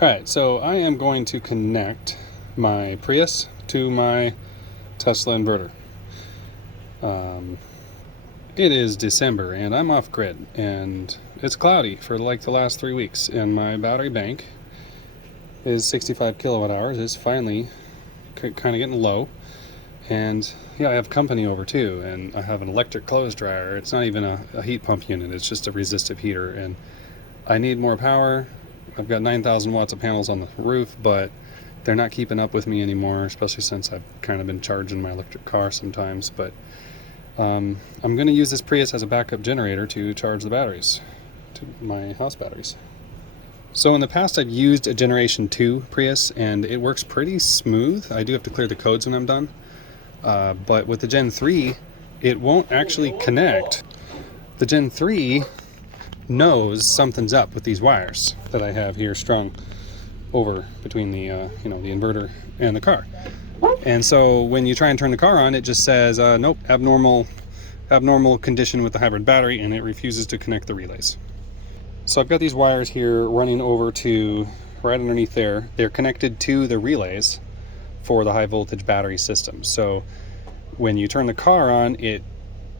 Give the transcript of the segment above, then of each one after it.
Alright, so I am going to connect my Prius to my Tesla inverter. It is December and I'm off grid and it's cloudy for like the last 3 weeks, and my battery bank is 65 kilowatt hours. It's finally kind of getting low, and yeah, I have company over too, and I have an electric clothes dryer. It's not even a heat pump unit, it's just a resistive heater, and I need more power. I've got 9,000 watts of panels on the roof, but they're not keeping up with me anymore, especially since I've kind of been charging my electric car sometimes. But I'm going to use this Prius as a backup generator to charge the batteries, to my house batteries. So in the past I've used a Generation 2 Prius and it works pretty smooth. I do have to clear the codes when I'm done. But with the Gen 3, it won't actually connect. The Gen 3 knows something's up with these wires that I have here strung over between the the inverter and the car. And so when you try and turn the car on, it just says nope, abnormal condition with the hybrid battery, and it refuses to connect the relays. So I've got these wires here running over to right underneath there. They're connected to the relays for the high voltage battery system. So when you turn the car on, it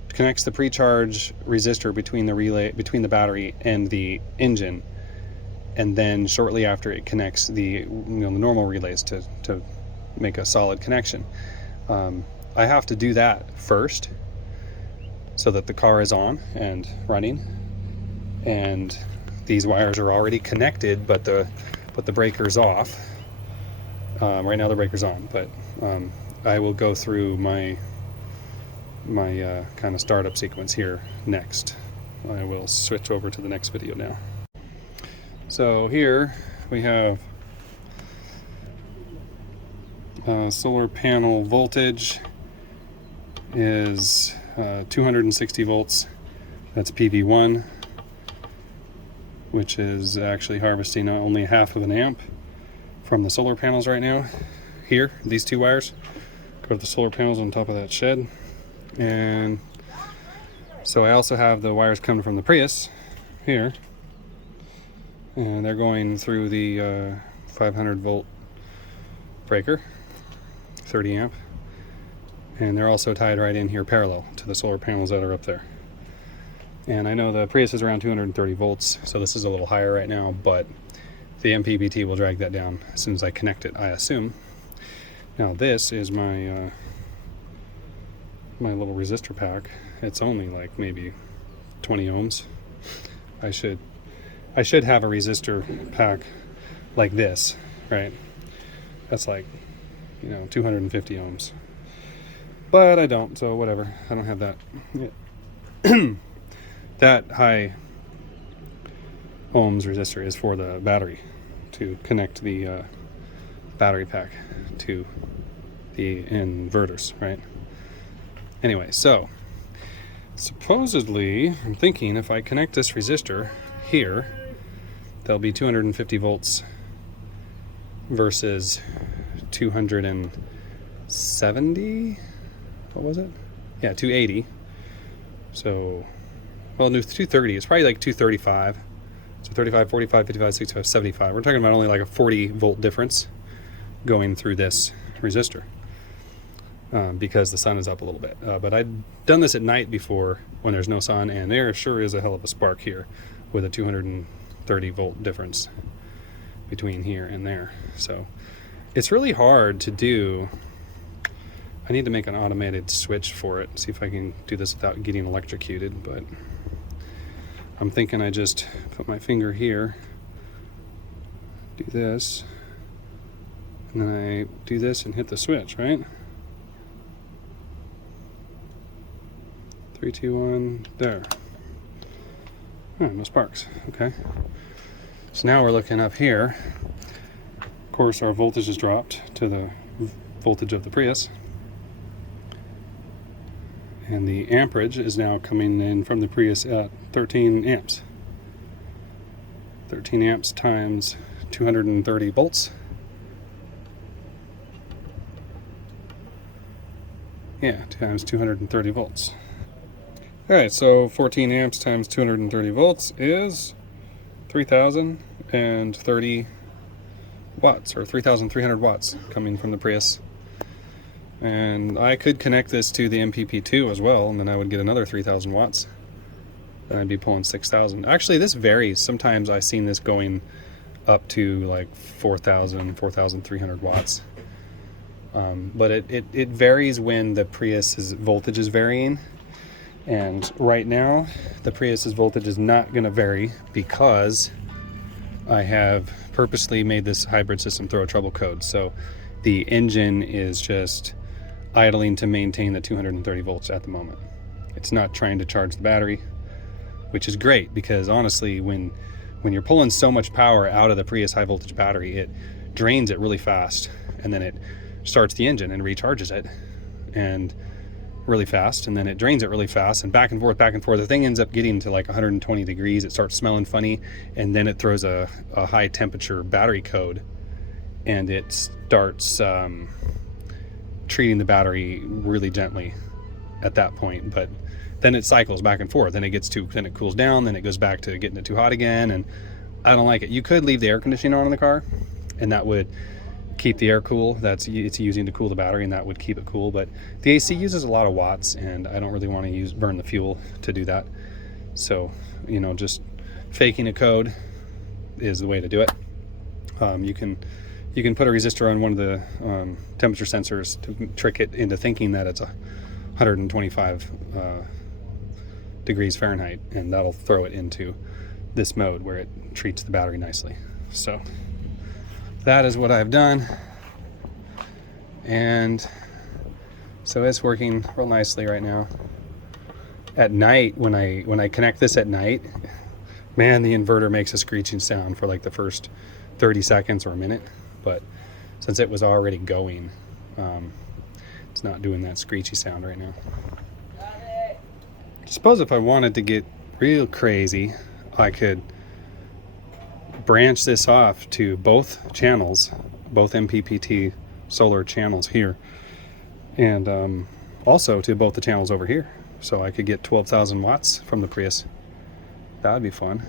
connects the pre-charge resistor between the battery and the engine, and then shortly after it connects the the normal relays to make a solid connection. I have to do that first so that the car is on and running, and these wires are already connected, but the breaker's off. Right now the breaker's on, but I will go through my kind of startup sequence here next. I will switch over to the next video now. So here we have solar panel voltage is 260 volts. That's PV1, which is actually harvesting only half of an amp from the solar panels right now. Here, these two wires go to the solar panels on top of that shed. And so I also have the wires coming from the Prius here, and they're going through the 500 volt breaker, 30 amp, and they're also tied right in here parallel to the solar panels that are up there. And I know the Prius is around 230 volts, so this is a little higher right now, but the MPPT will drag that down as soon as I connect it, I assume. Now this is my my little resistor pack. It's only like maybe 20 ohms. I should have a resistor pack like this, right? That's like 250 ohms, but I don't, so whatever. I don't have that that high ohms resistor is for the battery, to connect the battery pack to the inverters, right? Anyway, so supposedly I'm thinking if I connect this resistor here, there'll be 250 volts versus 270. What was it? Yeah, 280. So, well, no, 230. It's probably like 235. So 35, 45, 55, 65, 75. We're talking about only like a 40 volt difference going through this resistor. Because the sun is up a little bit. But I'd done this at night before when there's no sun, and there sure is a hell of a spark here with a 230 volt difference between here and there. So it's really hard to do. I need to make an automated switch for it, see if I can do this without getting electrocuted, but I'm thinking I just put my finger here, do this, and then I do this and hit the switch, right? 3, 2, 1, there. Oh, no sparks. Okay. So now we're looking up here. Of course, our voltage is dropped to the voltage of the Prius. And the amperage is now coming in from the Prius at 13 amps. 13 amps times 230 volts. Yeah, times 230 volts. Alright, so 14 amps times 230 volts is 3,030 watts or 3,300 watts coming from the Prius. And I could connect this to the MPP2 as well, and then I would get another 3,000 watts. Then I'd be pulling 6,000. Actually, this varies. Sometimes I've seen this going up to like 4,000, 4,300 watts. But it varies when the Prius's voltage is varying. And right now, the Prius's voltage is not going to vary because I have purposely made this hybrid system throw a trouble code. So the engine is just idling to maintain the 230 volts at the moment. It's not trying to charge the battery, which is great because honestly, when you're pulling so much power out of the Prius high voltage battery, it drains it really fast, and then it starts the engine and recharges it and really fast, and then it drains it really fast, and back and forth, back and forth. The thing ends up getting to like 120 degrees. It starts smelling funny, and then it throws a high temperature battery code, and it starts treating the battery really gently at that point. But then it cycles back and forth, and then it cools down, then it goes back to getting it too hot again, and I don't like it. You could leave the air conditioning on in the car, and that would keep the air cool. It's using to cool the battery, and that would keep it cool. But the AC uses a lot of watts, and I don't really want to burn the fuel to do that. So, just faking a code is the way to do it. You can put a resistor on one of the temperature sensors to trick it into thinking that it's 125 degrees Fahrenheit, and that'll throw it into this mode where it treats the battery nicely. So that is what I've done, and so it's working real nicely right now. At night, when I connect this at night, man, the inverter makes a screeching sound for like the first 30 seconds or a minute, but since it was already going, it's not doing that screechy sound right now. I suppose if I wanted to get real crazy, I could branch this off to both channels, both MPPT solar channels here, and also to both the channels over here. So I could get 12,000 watts from the Prius. That would be fun.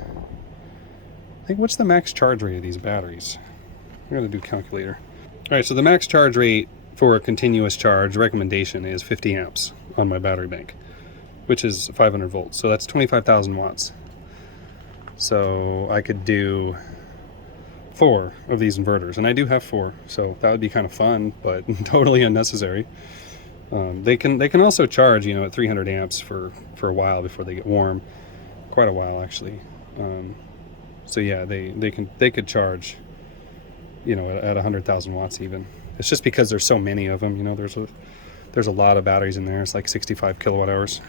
I think, what's the max charge rate of these batteries? I'm going to do calculator. All right, so the max charge rate for a continuous charge recommendation is 50 amps on my battery bank, which is 500 volts. So that's 25,000 watts. So I could do 4 of these inverters, and I do have 4, so that would be kind of fun, but totally unnecessary. They can also charge, at 300 amps for a while before they get warm, quite a while actually. So yeah, they could charge, at 100,000 watts even. It's just because there's so many of them. There's a lot of batteries in there. It's like 65 kilowatt hours.